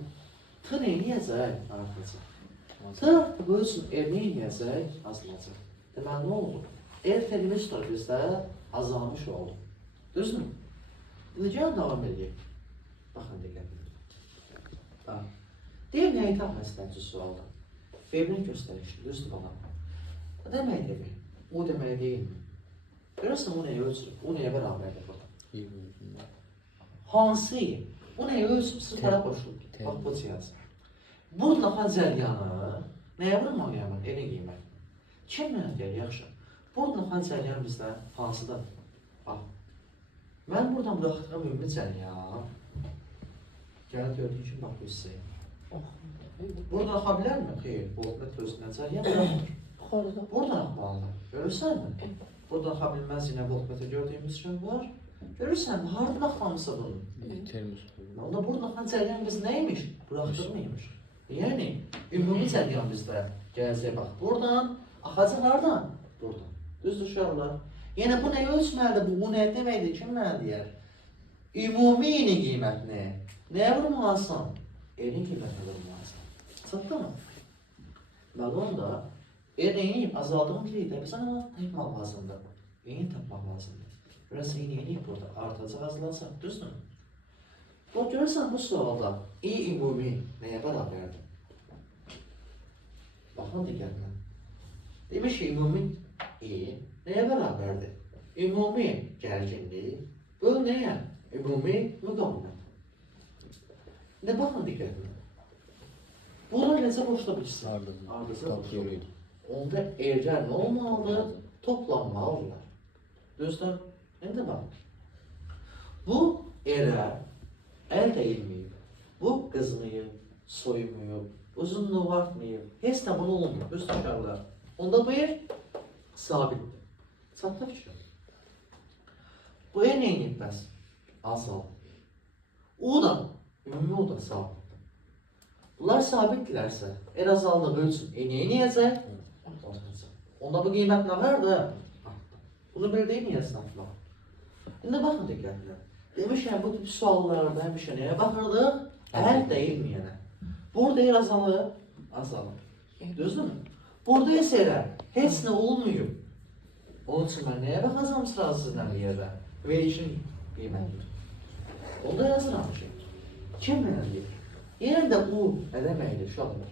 T neyniyəcək? Artacaq. T bu üçün R neyniyəcək? Azalacaq. Deməli, nə oldu? R termistor bizdə azalmış oldu. Düzdür? İndi gəlin davam edeyim. Baxın, diqqətlə. Deyir, nəyi tapmasınlar ki, sualda? Fevrin göstərişli, düzdür bana. Deməkdir mi? O demək deyilmi? Görürsən, o nəyə ölçülür? O nəyə bərabərdir burada? Hansı? O nəyə ölçülür? Sıfıra qoşulur. Bax, bu cihaz. Burada xan cəryanı nəyə vurmalıyam? Eni qiymət. Kim mənə deyir, yaxşı? Burada xan cəryanı bizdə hansıdır? Bax. Mən buradan buraxdığım ümumi cəryan. Gəl gördüyün kimi, bax, bu hissəyə. Buradan axa bilərmi? Xeyr, voltmetr özündən cəryan buraxmır. Buradan axmalıdır. Görürsənmi? Buradan axa bilməz yine voltmetr gördüyümüz şey var. Görürsənmi? Hardan axmamısa bunu? Onda buradan axan cəryan biz neymiş? Buraxdırmıymış. Yəni, ümumi cəryan bizdə gələcək bax. Buradan axacaq hardan? Buradan. Düzdür uşaqlar? Yəni bu nəyə ölçməlidir? Bu nə deməkdir? Kim mənə deyər? Ümumi yeni qiymətini nəyə vurmalısan? Erin qiymətini vurmalısan. Çatdı mı? Bəli onda eriyib azaldığım qiydə bizə nə tapmaq lazımdır? Eyni tapmaq lazımdır. Görəsən eyni burada artacaq, azalacaq. Düzdür mü? Bax görürsən bu sualda ümumi nəyə bərabərdir? Baxın diqqətlə. Demiş ki, ümumi nəyə bərabərdir? Ümumi gərginlik böl nəyə? Ümumi müqavimət. İndi baxın diqqətlə. Bunlar necə boşda bilirsin? Ardıca boşda. Onda erlər nə olmalıdır? Toplanmalıdırlar. Düzdür? İndi bax. Bu elə əldə edilməyib. Bu qızmayıb, soymayıb, uzunluğu artmayıb. Heç də bunu olmuyor. Düz uşaqlar. Onda bu yer sabitdir. Çatdı fikrim. Bu yer neyinib bəs? Azal. O da, ümumi o da sabitdir. Bunlar sabitdirlərsə, el azallığı ölçün. Neyniyəcək? Artacaq. Onda bu qiymət nə var da? Bunu bildiyin niyə sınaflar? İndi baxın diqqətlə. Demişəm, bu tip suallarda həmişə nəyə baxırdıq? Əl deyilməyənə. Burada yer azalır, azalır. Düzdürmü? Burada isə elə, heç nə olmuyor. Onun üçün mən nəyə baxacam sırası sizdən bir yerdə? Verişin qiymətidir. Onda yazıram ki, kim mənə deyir? Yerində bu nə deməkdir uşaqlar?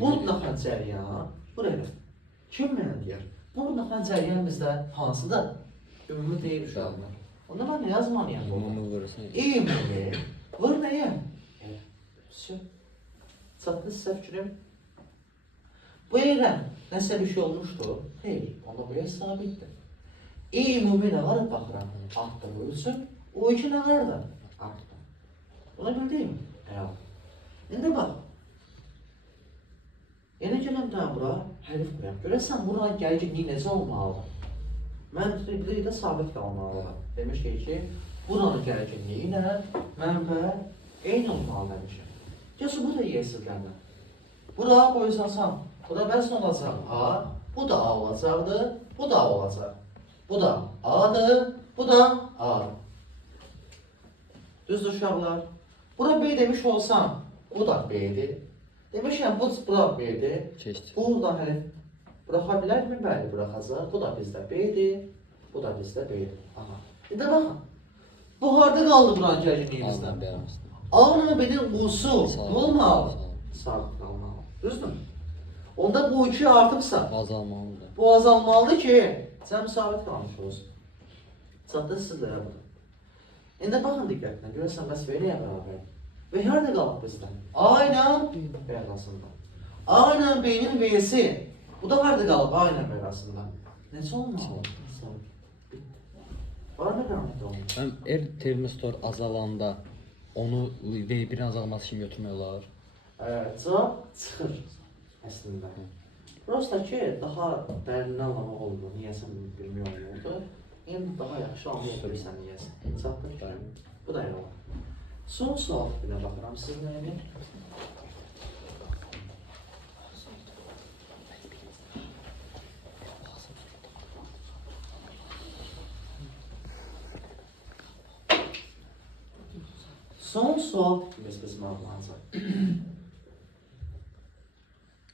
Burada xəncəryan, buraya. Kim mənə deyir? Burada xəncəryan bizdə hansıdır? Ümumi deyil uşaqlar. Onda mən nə yazmalıyam burada? Ümumi vurursan. Ümumi. Vur nəyə? Çatdı sizə fikrim. Bu yerə nəsə bir şey olmuşdur? Xeyr, onda bu yer sabitdir. Ümumi nə var? Baxıram. Artdı bu üçün. O iki nə var da? Artdı. Bunu bildiyim. Əla. İndi bax. Yenə gələm daha bura hərif qoyam. Görəsən bura gəlginliyi necə olmalıdır? Mən bir də sabit qalmalıdır. Demişdik ki, buranın gəlginliyi ilə mənbə eyni olmalı demişim. Gəlsin, bu da yersizlərlə. Bura qoysansam, bu da bəs olacaq A, bu da A olacaqdır, bu da A olacaq. Bu da A'dır, bu da A'dır. Düzdür uşaqlar? Bura B demiş olsam, bu da B'dir. Demişəm, bu da B'dir. Keçdi. Buradan hələ buraxa bilərmi? Bəli, buraxacaq. Bu da bizdə B'dir, bu da bizdə B'dir. Aha. İndi baxın. Bu harda qaldı buranın gəlginliyimizdən? Ağla bərəmizdən. Ağla benim usu Sabit. ne olmalı? Sabit kalmalı. Düzdür? Onda bu iki artıbsa Azalmalıdır. bu azalmalıdır ki sen sabit kalmış olsun. Çatdı sizlərə bu. İndi baxın diqqətlə. Görürsən bəs veriyə bərabər. Və harada qalıb bizdən? A ilə B arasında. A ilə B'nin V'si. Bu da harada qalıb A ilə B arasında. Necə olmalı? Sabit. Bitti. Var mı qanunda olmuş? Həm termistor azalanda onu V1-in azalması kimi götürmək olar. Cavab çıxır əslində. Prosta ki, daha dərindən anlamaq oldu. Niyəsə bilmiyorum oldu. İndi daha yaxşı anlaya bilirsən niyəsə. Çatdır ki, bu da elə var. Son sual tipinə baxıram sizin nəyini. Son sual tipimiz bizim adlanacaq.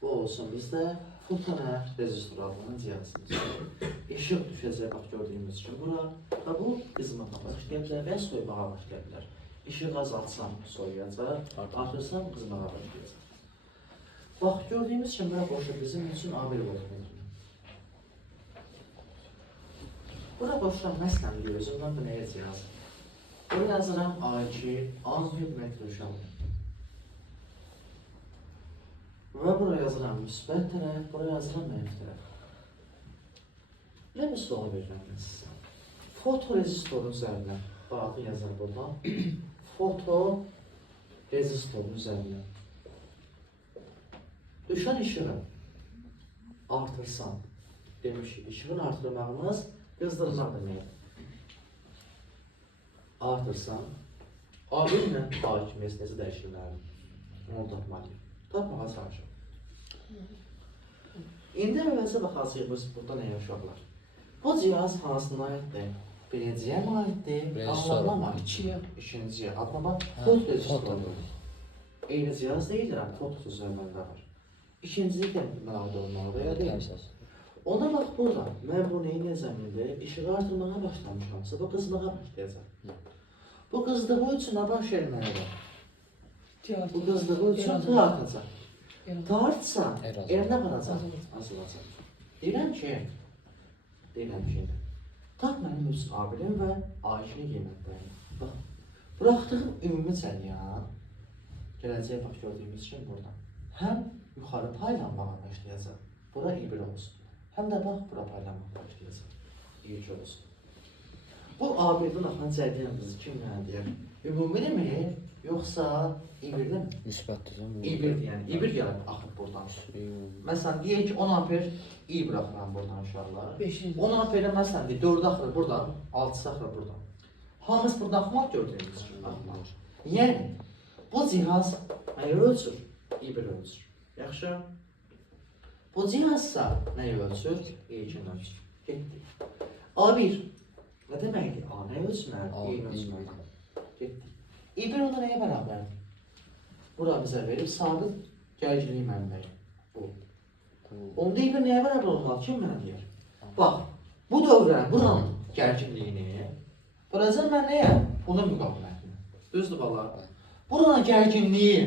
Bu olsun bizdə fotora rezistor adlanan cihazımız. İşıq düşəcək, bax gördüyümüz kimi bura və bu qızmağa başlaya bilər və soymağa başlaya bilər. İşıq azaltsam soyuyacaq, artırsam qızmağa başlayacaq. Bax gördüyümüz kimi bura boşluq bizim üçün A1 voltmedir. Bura boşluq məsələn deyir, özümdən bu nəyə cihazı? Buraya yazıram A2, A1 metr uşaq. Və buraya yazıram müsbət tərəf, buraya yazıram mənfi tərəf. Nə bir sual verirəm mən sizə? Fotorezistorun üzərinə, baxın yazar burada. Fotorezistorun üzərinə. Düşən işığı artırsan, demişik, işığın artırmağımız qızdırmaq deməkdir. Artırsan, A1 ilə A2 mesnəsi dəyişirlər. Onu tapmalıyım. Tapmağa çalışın. İndi əvvəlcə baxacağıq biz burada nəyə uşaqlar. Bu cihaz hansına aiddir? Birinciyə mi aiddir? Anlamına mı aiddir? İkinciyə. Adlama fotorezistordur. Eyni cihaz deyildir, foto üzərində var. İkincisi də məlumat olmalıdır, ya deyil. Ona bax burada, mən bu neyin nəzəmində işığı artırmağa başlamışamsa, bu qızmağa başlayacaq. Bu qızdığı üçün nə baş verməlidir? Bu qızdığı üçün tı artacaq. Tı artsa, nə qalacaq? Azalacaq. Deyirəm ki, tap mənim öz abilim və A2-ni qiymətlərim. Bax, buraxdığım ümumi cəryan, gələcəyə bax gördüyümüz kimi burada. Həm yuxarı paylanmağa başlayacaq, bura İ1 olsun. Həm də bax, bura paylanmağa başlayacaq, İ2 olsun. Bu A1'dən axan cərgə yıldızı kim mənədir? Ümumi mi, yoxsa İ1'də mi? Müsbətdirsən bu. İ1 yəni, İ1 gəlib axıb buradan. Məsələn, deyək ki, 10 amper İ buraxıram buradan uşaqlar. 10 amperə məsələn, 4 axırı buradan, 6 axırı buradan. Hamısı buradan axmaq gördüyümüz kimi axmaq. Yəni, bu cihaz nəyi ölçür? İ1 ölçür. Yaxşı? Bu cihazsa nəyi ölçür? İ2 ölçür. Getdik. A1 nə deməkdir? A nə ölçməlidir? İ ölçməlidir. Getdik. İ1 ona nəyə bərabərdir? Bura bizə verib sabit gərginlik mənbəyi. Bu. Onda İ1 nəyə bərabər olmalı? Kim mənə deyər? Bax, bu dövrən buranın gərginliyini vuracam mən nəyə? Bunun müqavimətini. Düzdür bala? Buranın gərginliyi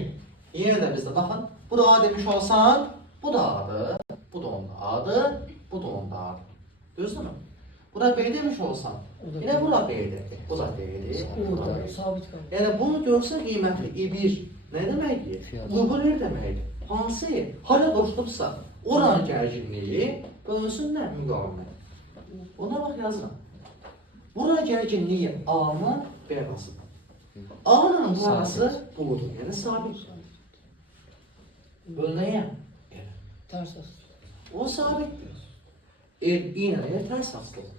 yenə də bizdə baxın. Bura A demiş olsan, bu da A'dır, bu da onun A'dır, bu da onun A'dır. Düzdürmü? Bura B demiş olsan, yine bura B'dir, bu da B'dir, bu da B'dir. Sabit qalır. Yəni bunu görsə qiymətli İ1 nə deməkdir? Qubulur deməkdir. Hansı? Hara boşluqsa, oranın gərginliyi bölünsün nə? Müqavimət. Ona bax yazıram. Buranın gərginliyi A-nın B arasıdır. A-nın bu arası budur, yəni sabit. Bölünəyə. Ters asıl. O sabitdir. İğnəyə tərs asılır.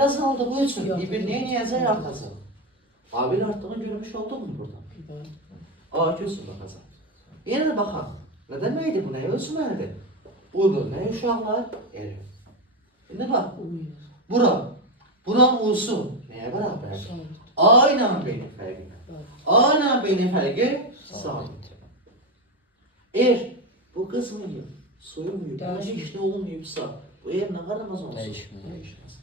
Azaldığı üçün İ1 neyəcək artacaq? A1 artdığını görmüş olduk mu burada? A2 üstü baxacaq. Yenə də baxaq. Nə deməkdir bu? Nəyə ölçməlidir? Bu bölünəyə uşaqlar erir. İndi bax. Buranın usu nəyə bərabərdir? Sabit. A ilə B-nin fərqi. A ilə B-nin fərqi sabit. Bu qızmayıb, soyulmayıb, işli olmayıbsa, bu nə qaramaz olsun? Dəyişməz.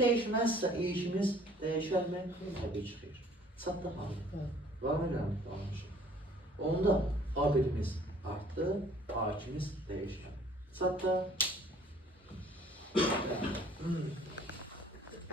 Dəyişməzsə, işimiz dəyişəlmə təbii çıxır. Çatdı hanı? Var mı gəlmiş? Onda A1'imiz artdı, A2'miz dəyişir. Çatdı.